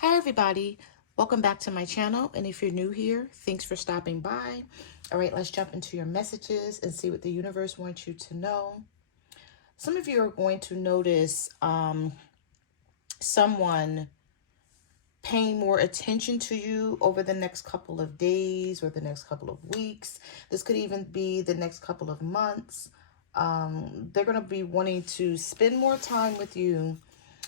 Hi everybody, welcome back to my channel, and if you're new here, thanks for stopping by. All right, let's jump into your messages and see what the universe wants you to know. Some of you are going to notice someone paying more attention to you over the next couple of days or the next couple of weeks. This could even be the next couple of months. They're going to be wanting to spend more time with you.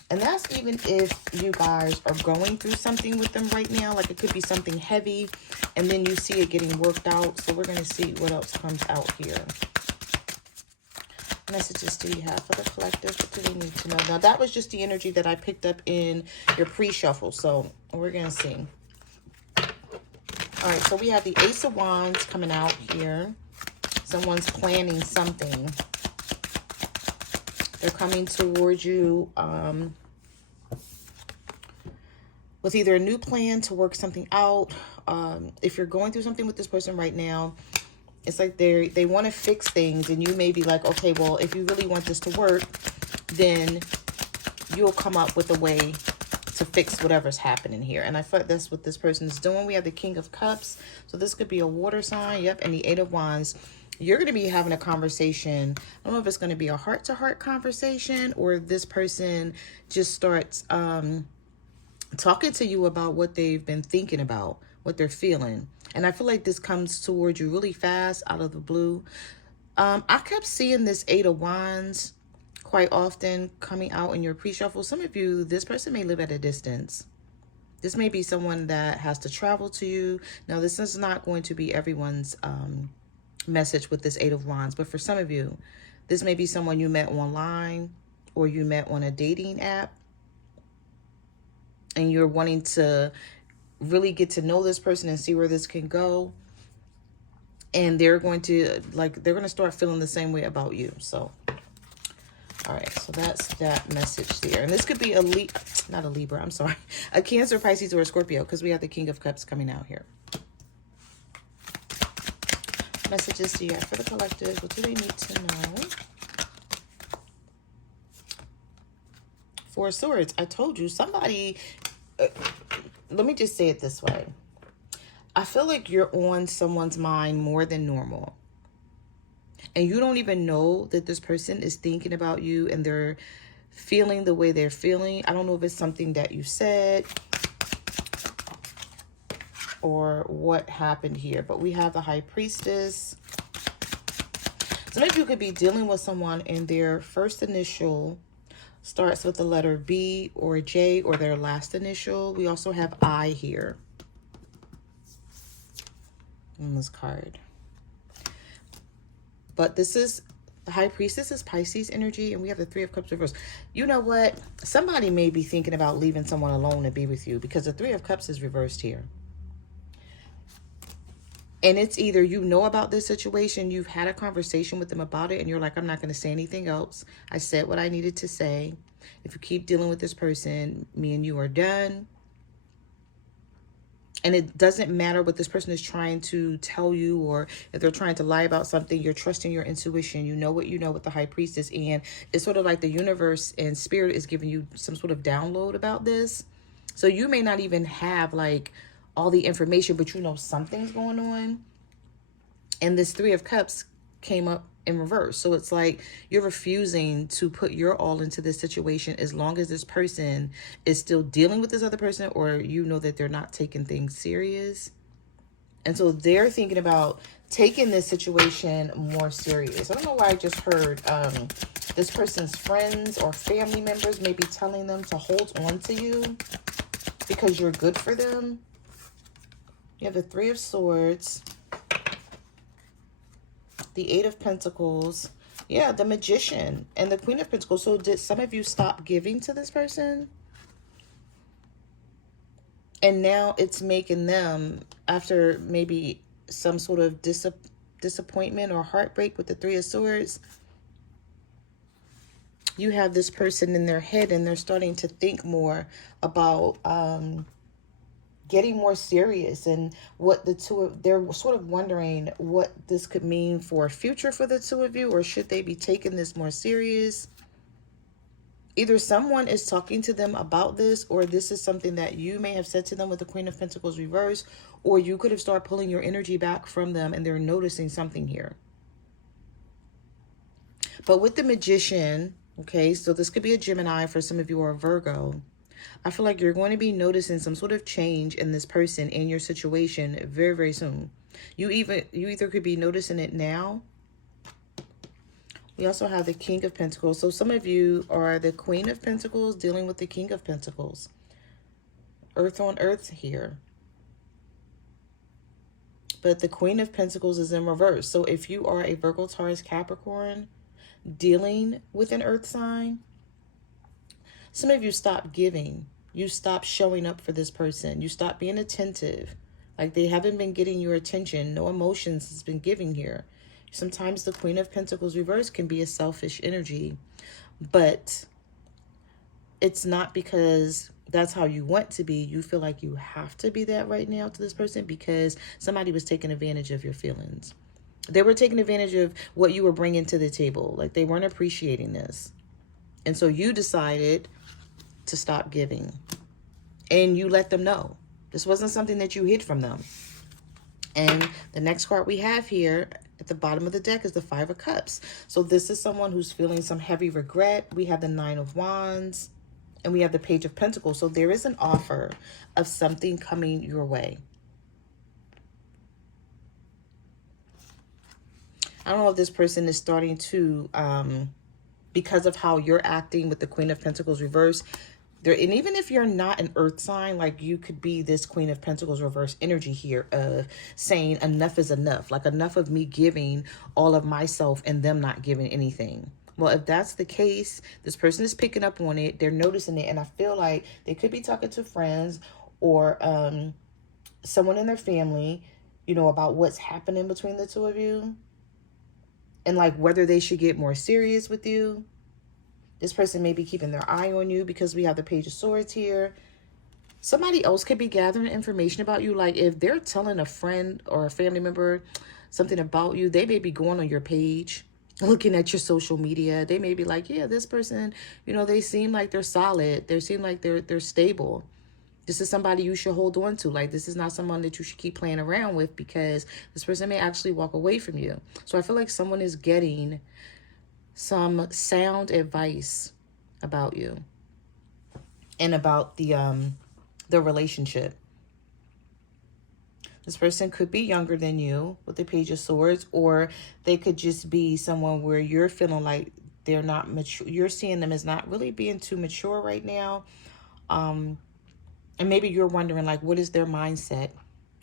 And that's even if you guys are going through something with them right now. Like it could be something heavy and then you see it getting worked out. So we're going to see what else comes out here. Messages do you have for the collective? What do they need to know? Now that was just the energy that I picked up in your pre-shuffle. So we're going to see. All right, so we have the Ace of Wands coming out here. Someone's planning something. They're coming towards you with either a new plan to work something out. If you're going through something with this person right now, it's like they want to fix things, and you may be like, okay, well, if you really want this to work, then you'll come up with a way to fix whatever's happening here. And I thought that's what this person is doing. We have the King of Cups. So this could be a water sign. Yep. And the Eight of Wands. You're going to be having a conversation. I don't know if it's going to be a heart-to-heart conversation, or this person just starts talking to you about what they've been thinking about, what they're feeling. And I feel like this comes towards you really fast out of the blue. I kept seeing this Eight of Wands quite often coming out in your pre-shuffle. Some of you, this person may live at a distance. This may be someone that has to travel to you. Now, this is not going to be everyone's message with this Eight of Wands, but for some of you, this may be someone you met online or you met on a dating app, and you're wanting to really get to know this person and see where this can go. And they're going to start feeling the same way about you. So, all right, so that's that message there. And this could be not a Libra, I'm sorry, a Cancer, Pisces, or a Scorpio, because we have the King of Cups coming out here. Messages do you have for the collective? What do they need to know? Four of Swords. I told you, somebody, let me just say it this way. I feel like you're on someone's mind more than normal. And you don't even know that this person is thinking about you and they're feeling the way they're feeling. I don't know if it's something that you said or what happened here. But we have the High Priestess. Some of you could be dealing with someone and their first initial starts with the letter B or J, or their last initial. We also have I here in this card. But this is the High Priestess is Pisces energy, and we have the Three of Cups reversed. You know what? Somebody may be thinking about leaving someone alone to be with you, because the Three of Cups is reversed here. And it's either you know about this situation, you've had a conversation with them about it, and you're like, I'm not going to say anything else. I said what I needed to say. If you keep dealing with this person, me and you are done. And it doesn't matter what this person is trying to tell you, or if they're trying to lie about something, you're trusting your intuition. You know what you know with the High Priestess. And it's sort of like the universe and spirit is giving you some sort of download about this. So you may not even have like all the information, but you know something's going on. And this Three of Cups came up in reverse. So it's like you're refusing to put your all into this situation as long as this person is still dealing with this other person, or you know that they're not taking things serious. And so they're thinking about taking this situation more serious. I don't know why I just heard this person's friends or family members may be telling them to hold on to you because you're good for them. You have the Three of Swords, the Eight of Pentacles, yeah, the Magician, and the Queen of Pentacles. So did some of you stop giving to this person? And now it's making them, after maybe some sort of disappointment or heartbreak with the Three of Swords, you have this person in their head and they're starting to think more about getting more serious, and what the two of, they're sort of wondering what this could mean for a future for the two of you, or should they be taking this more serious? Either someone is talking to them about this, or this is something that you may have said to them with the Queen of Pentacles reverse, or you could have started pulling your energy back from them and they're noticing something here. But with the Magician, okay, so this could be a Gemini for some of you, or a Virgo. I feel like you're going to be noticing some sort of change in this person, in your situation, very, very soon. You either could be noticing it now. We also have the King of Pentacles. So some of you are the Queen of Pentacles dealing with the King of Pentacles. Earth on earth here. But the Queen of Pentacles is in reverse. So if you are a Virgo, Taurus, Capricorn dealing with an earth sign, some of you stop giving. You stop showing up for this person. You stop being attentive. Like they haven't been getting your attention. No emotions has been given here. Sometimes the Queen of Pentacles reverse can be a selfish energy, but it's not because that's how you want to be. You feel like you have to be that right now to this person because somebody was taking advantage of your feelings. They were taking advantage of what you were bringing to the table. Like they weren't appreciating this. And so you decided to stop giving. And you let them know. This wasn't something that you hid from them. And the next card we have here at the bottom of the deck is the Five of Cups. So this is someone who's feeling some heavy regret. We have the Nine of Wands. And we have the Page of Pentacles. So there is an offer of something coming your way. I don't know if this person is starting to, because of how you're acting with the Queen of Pentacles reverse, there, and even if you're not an earth sign, like you could be this Queen of Pentacles reverse energy here of saying enough is enough. Like enough of me giving all of myself and them not giving anything. Well, if that's the case, this person is picking up on it. They're noticing it. And I feel like they could be talking to friends or someone in their family, you know, about what's happening between the two of you. And like whether they should get more serious with you. This person may be keeping their eye on you because we have the Page of Swords here. Somebody else could be gathering information about you. Like if they're telling a friend or a family member something about you, they may be going on your page, looking at your social media. They may be like, yeah, this person, you know, they seem like they're solid. They seem like they're stable. This is somebody you should hold on to. Like this is not someone that you should keep playing around with because this person may actually walk away from you. So I feel like someone is getting some sound advice about you and about the relationship. This person could be younger than you with the Page of Swords, or they could just be someone where you're feeling like they're not mature. You're seeing them as not really being too mature right now. And maybe you're wondering, like, what is their mindset?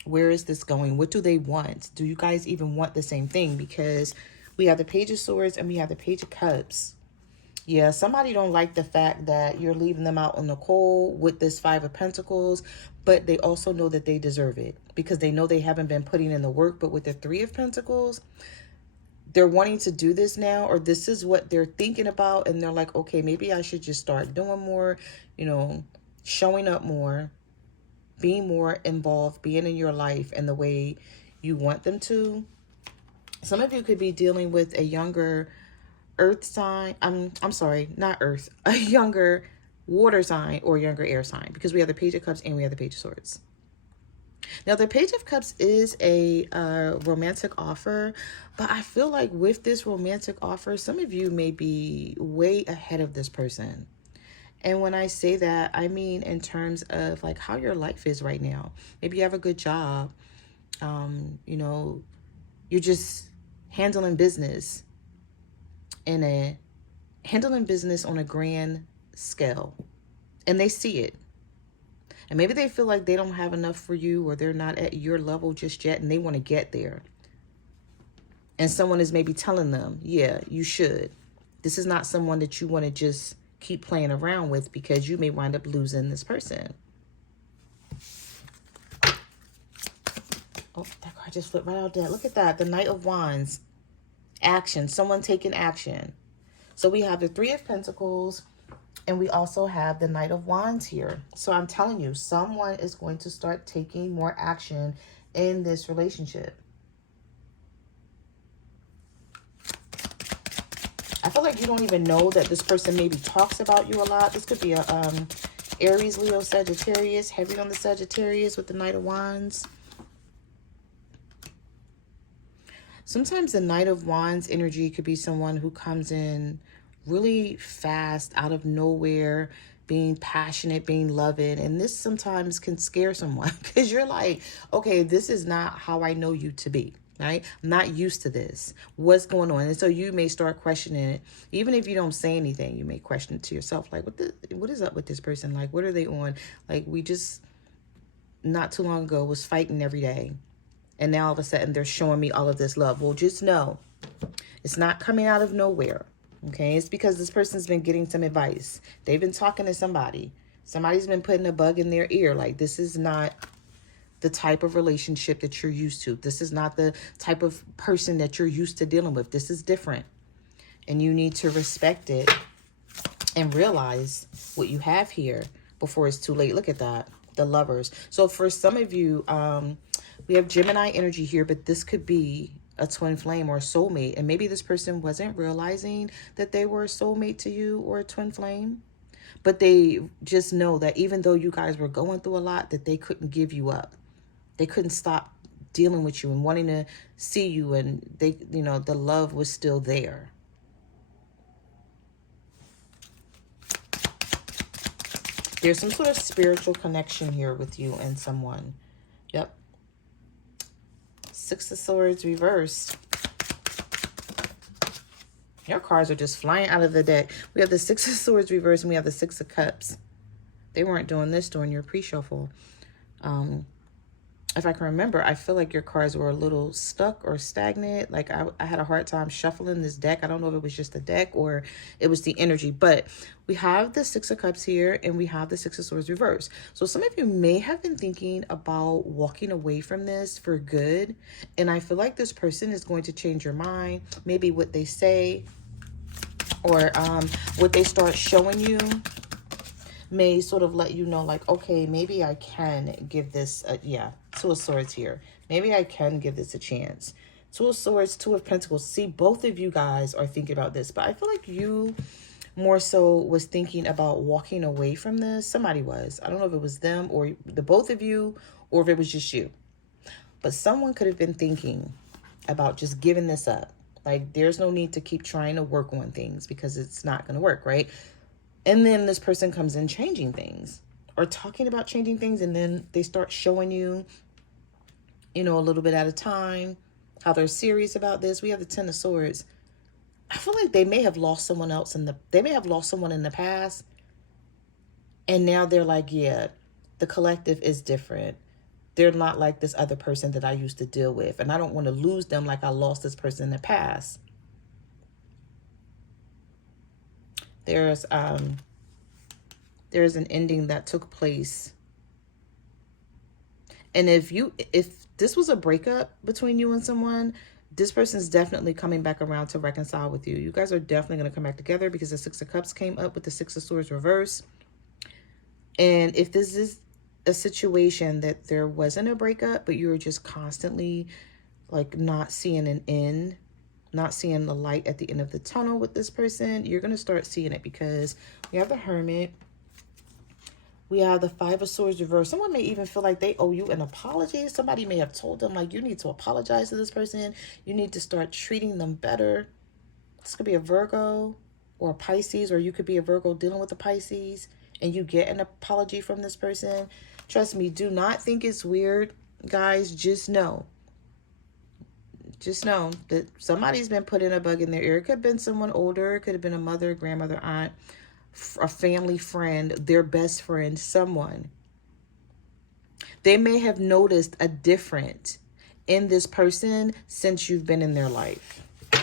Where is this going? What do they want? Do you guys even want the same thing? Because we have the Page of Swords and we have the Page of Cups. Yeah, somebody don't like the fact that you're leaving them out on the cold with this Five of Pentacles, but they also know that they deserve it because they know they haven't been putting in the work. But with the Three of Pentacles, they're wanting to do this now, or this is what they're thinking about. And they're like, okay, maybe I should just start doing more, you know, showing up more, being more involved, being in your life in the way you want them to. Some of you could be dealing with a younger earth sign. I'm sorry, not earth. A younger water sign or younger air sign, because we have the Page of Cups and we have the Page of Swords. Now, the Page of Cups is a romantic offer, but I feel like with this romantic offer, some of you may be way ahead of this person. And when I say that, I mean in terms of like how your life is right now. Maybe you have a good job. You know, you're just handling business on a grand scale, and they see it. And maybe they feel like they don't have enough for you, or they're not at your level just yet, and they want to get there. And someone is maybe telling them, yeah, you should. This is not someone that you want to just keep playing around with, because you may wind up losing this person. Oh, that card just flipped right out there. Look at that. The Knight of Wands. Action. Someone taking action. So we have the Three of Pentacles, and we also have the Knight of Wands here. So I'm telling you, someone is going to start taking more action in this relationship. I feel like you don't even know that this person maybe talks about you a lot. This could be a Aries, Leo, Sagittarius, heavy on the Sagittarius with the Knight of Wands. Sometimes the Knight of Wands energy could be someone who comes in really fast, out of nowhere, being passionate, being loving. And this sometimes can scare someone because you're like, okay, this is not how I know you to be, right? I'm not used to this. What's going on? And so you may start questioning it. Even if you don't say anything, you may question it to yourself. Like, what is up with this person? Like, what are they on? Like, we just, not too long ago, was fighting every day. And now all of a sudden they're showing me all of this love. Well, just know it's not coming out of nowhere. Okay, it's because this person's been getting some advice. They've been talking to somebody. Somebody's been putting a bug in their ear. Like, this is not the type of relationship that you're used to. This is not the type of person that you're used to dealing with. This is different. And you need to respect it and realize what you have here before it's too late. Look at that. The Lovers. So for some of you, we have Gemini energy here, but this could be a twin flame or a soulmate. And maybe this person wasn't realizing that they were a soulmate to you or a twin flame. But they just know that even though you guys were going through a lot, that they couldn't give you up. They couldn't stop dealing with you and wanting to see you. And they, you know, the love was still there. There's some sort of spiritual connection here with you and someone. Yep. Six of Swords reversed. Your cards are just flying out of the deck. We have the Six of Swords reversed and we have the Six of Cups. They weren't doing this during your pre-shuffle. If I can remember, I feel like your cards were a little stuck or stagnant. Like I had a hard time shuffling this deck. I don't know if it was just the deck or it was the energy. But we have the Six of Cups here and we have the Six of Swords reversed. So some of you may have been thinking about walking away from this for good. And I feel like this person is going to change your mind. Maybe what they say or what they start showing you may sort of let you know, like, okay, maybe I can give this Two of Swords here. Maybe I can give this a chance. Two of Swords, Two of Pentacles. See, both of you guys are thinking about this, but I feel like you more so was thinking about walking away from this. Somebody was. I don't know if it was them or the both of you or if it was just you. But someone could have been thinking about just giving this up. Like, there's no need to keep trying to work on things because it's not going to work, right? And then this person comes in changing things or talking about changing things. And then they start showing you, you know, a little bit at a time, how they're serious about this. We have the Ten of Swords. I feel like they may have lost someone else they may have lost someone in the past. And now they're like, yeah, the collective is different. They're not like this other person that I used to deal with. And I don't want to lose them like I lost this person in the past. There's an ending that took place. And if this was a breakup between you and someone, this person's definitely coming back around to reconcile with you. You guys are definitely going to come back together because the Six of Cups came up with the Six of Swords reverse. And if this is a situation that there wasn't a breakup, but you were just constantly like not seeing an end, not seeing the light at the end of the tunnel with this person, you're going to start seeing it because we have the Hermit. We have the Five of Swords reversed. Someone may even feel like they owe you an apology. Somebody may have told them, like, you need to apologize to this person. You need to start treating them better. This could be a Virgo or a Pisces, or you could be a Virgo dealing with a Pisces, and you get an apology from this person. Trust me, do not think it's weird, guys. Just know that somebody's been putting a bug in their ear. It could have been someone older. It could have been a mother, grandmother, aunt, a family friend, their best friend, someone. They may have noticed a difference in this person since you've been in their life. I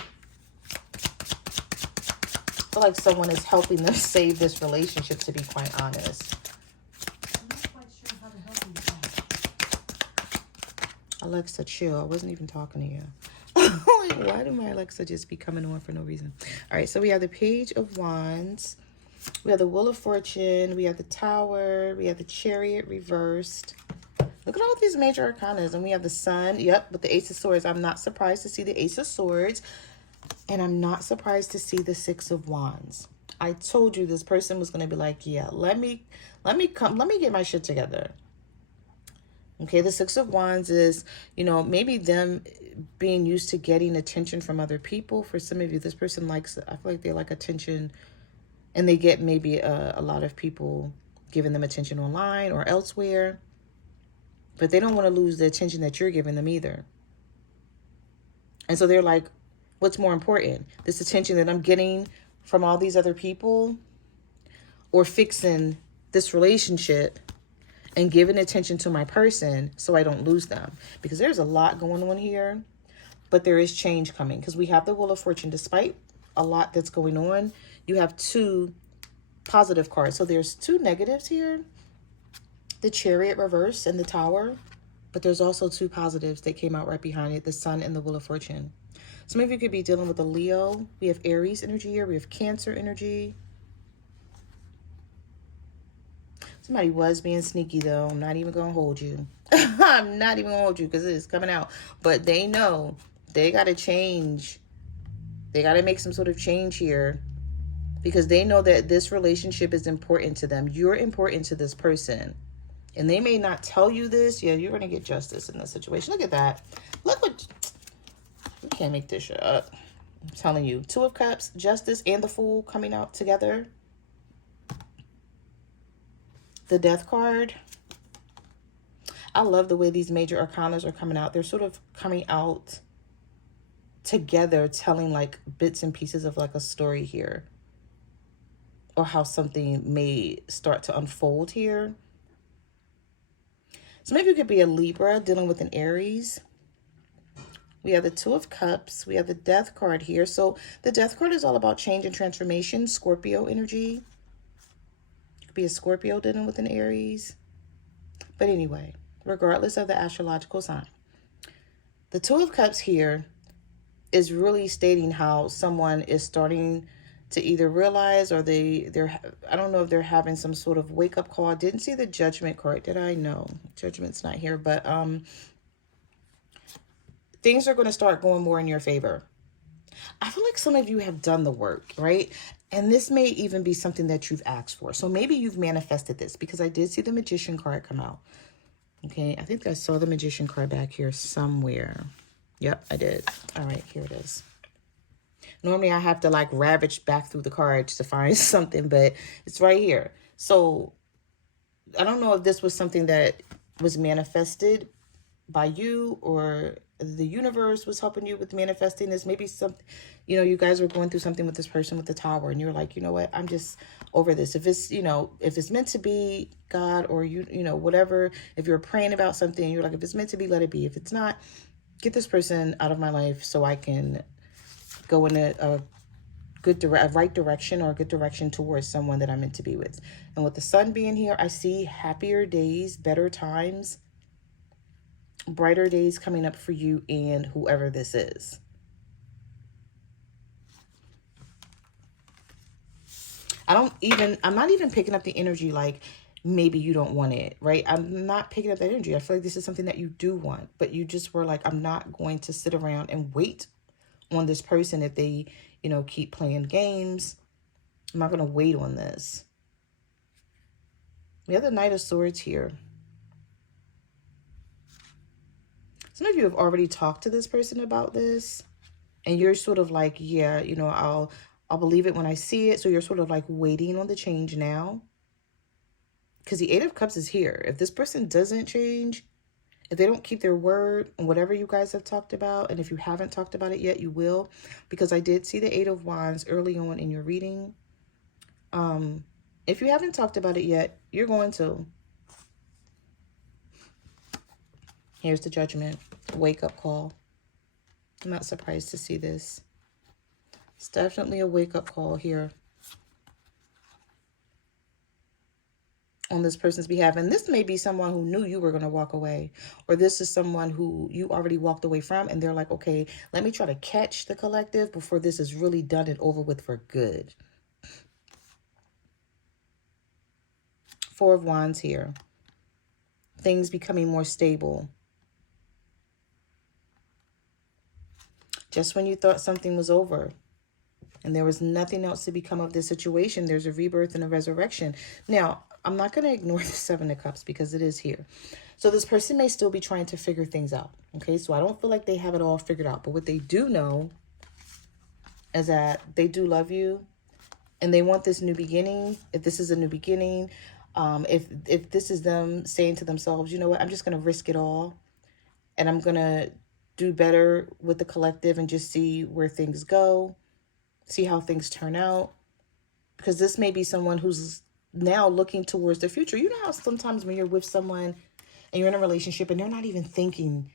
feel like someone is helping them save this relationship, to be quite honest. I'm not quite sure how to help you with that. Alexa, chill. I wasn't even talking to you. Why do my Alexa just be coming on for no reason? All right, so we have the Page of Wands. We have the Wheel of Fortune. We have the Tower. We have the Chariot reversed. Look at all these major arcanas. And we have the Sun. Yep, with the Ace of Swords. I'm not surprised to see the Ace of Swords. And I'm not surprised to see the Six of Wands. I told you this person was going to be like, yeah, let me get my shit together. Okay, the Six of Wands is, maybe them being used to getting attention from other people. For some of you, this person likes, I feel like they like attention, and they get maybe a lot of people giving them attention online or elsewhere. But they don't want to lose the attention that you're giving them either. And so they're like, what's more important? This attention that I'm getting from all these other people, or fixing this relationship and giving attention to my person so I don't lose them? Because there's a lot going on here, but there is change coming, because we have the Wheel of Fortune. Despite a lot that's going on, you have two positive cards. So there's two negatives here, the Chariot reverse and the Tower, but there's also two positives that came out right behind it, the Sun and the Wheel of Fortune. So maybe you could be dealing with a Leo. We have Aries energy here. We have Cancer energy. Somebody was being sneaky, though. I'm not even going to hold you. I'm not even going to hold you, because it is coming out. But they know they got to change. They got to make some sort of change here, because they know that this relationship is important to them. You're important to this person. And they may not tell you this. Yeah, you're going to get justice in this situation. Look at that. Look what... You can't make this shit up. I'm telling you. Two of Cups, Justice, and the Fool coming out together. The Death card. I love the way these major arcanas are coming out. They're sort of coming out together, telling like bits and pieces of like a story here, or how something may start to unfold here. So maybe you could be a Libra dealing with an Aries. We have the Two of Cups. We have the Death card here. So the Death card is all about change and transformation. Scorpio energy. You could be a Scorpio dealing with an Aries. But anyway, regardless of the astrological sign, the Two of Cups here is really stating how someone is starting to either realize, or they're I don't know if they're having some sort of wake-up call. I didn't see the Judgment card, did I? No, Judgment's not here, but things are going to start going more in your favor. I feel like some of you have done the work, right? And this may even be something that you've asked for. So maybe you've manifested this, because I did see the Magician card come out. Okay, I think I saw the Magician card back here somewhere. Yep, I did. All right, here it is. Normally I have to like ravage back through the cards to find something, but it's right here. So I don't know if this was something that was manifested by you, or the universe was helping you with manifesting this. Maybe something, you guys were going through something with this person with the Tower, and you're like, you know what, I'm just over this. If it's, if it's meant to be, God, or whatever, if you're praying about something, you're like, if it's meant to be, let it be. If it's not, get this person out of my life so I can go in a right direction, or a good direction towards someone that I'm meant to be with. And with the Sun being here, I see happier days, better times, brighter days coming up for you and whoever this is. I'm not even picking up the energy like maybe you don't want it, right? I'm not picking up that energy. I feel like this is something that you do want, but you just were like, I'm not going to sit around and wait on this person if they, keep playing games. I'm not going to wait on this. We have the Knight of Swords here. Some of you have already talked to this person about this, and you're sort of like, yeah, I'll believe it when I see it. So you're sort of like waiting on the change now, because the Eight of Cups is here. If this person doesn't change, if they don't keep their word on whatever you guys have talked about, and if you haven't talked about it yet, you will, because I did see the Eight of Wands early on in your reading. If you haven't talked about it yet, you're going to. Here's the Judgment, wake-up call. I'm not surprised to see this. It's definitely a wake-up call here on this person's behalf. And this may be someone who knew you were going to walk away, or this is someone who you already walked away from, and they're like, okay, let me try to catch the collective before this is really done and over with for good. Four of Wands here. Things becoming more stable. Just when you thought something was over and there was nothing else to become of this situation, there's a rebirth and a resurrection. Now, I'm not going to ignore the Seven of Cups because it is here. So this person may still be trying to figure things out. Okay, so I don't feel like they have it all figured out. But what they do know is that they do love you and they want this new beginning. If this is a new beginning, if this is them saying to themselves, you know what, I'm just going to risk it all and I'm going to do better with the collective and just see where things go, see how things turn out. Because this may be someone who's now looking towards the future. You know how sometimes when you're with someone and you're in a relationship and they're not even thinking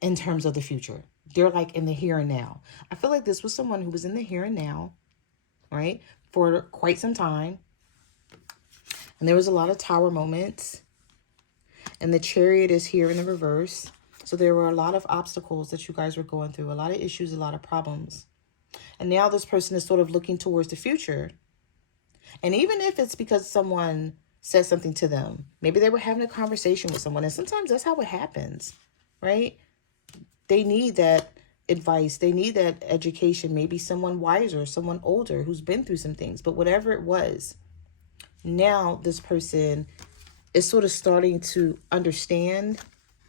in terms of the future. They're like in the here and now. I feel like this was someone who was in the here and now, right, for quite some time. And there was a lot of tower moments. And the Chariot is here in the reverse. So there were a lot of obstacles that you guys were going through, a lot of issues, a lot of problems. And now this person is sort of looking towards the future. And even if it's because someone said something to them, maybe they were having a conversation with someone. And sometimes that's how it happens, right? They need that advice. They need that education. Maybe someone wiser, someone older who's been through some things. But whatever it was, now this person is sort of starting to understand.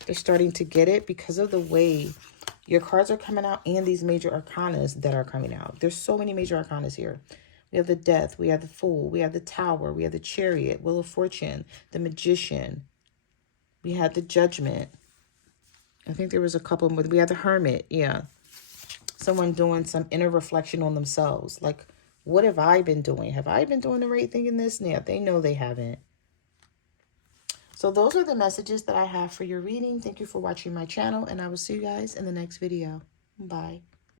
They're starting to get it because of the way your cards are coming out and these major arcanas that are coming out. There's so many major arcanas here. We have the Death, we have the Fool, we have the Tower, we have the Chariot, Wheel of Fortune, the Magician. We had the Judgment. I think there was a couple more. We had the Hermit, yeah. Someone doing some inner reflection on themselves. Like, what have I been doing? Have I been doing the right thing in this? Yeah, they know they haven't. So those are the messages that I have for your reading. Thank you for watching my channel, and I will see you guys in the next video. Bye.